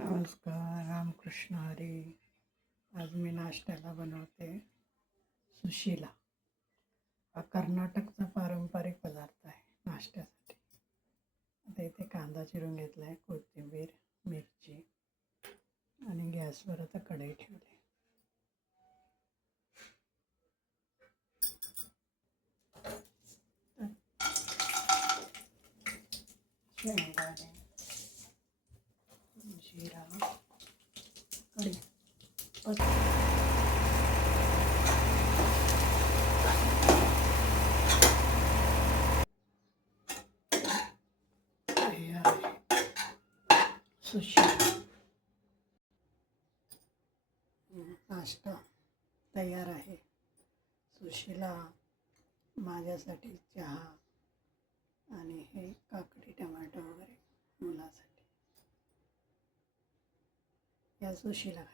नमस्कार, रामकृष्ण हरी. आज मी नाश्त्याला बनवते सुशिला. हा कर्नाटकचा पारंपरिक पदार्थ आहे नाश्त्यासाठी. आता इथे कांदा चिरून घेतला आहे, कोथिंबीर, मिरची आणि गॅसवर आता कढई ठेवली. शेंगदाणे, जिरा, कढीपत्ता, तयार आहे सुशिला. नाश्ता तयार आहे सुशिला. माझ्यासाठी चहा आणि हे काकडी टमाटो वगैरे मुलासाठी. या सुशिला.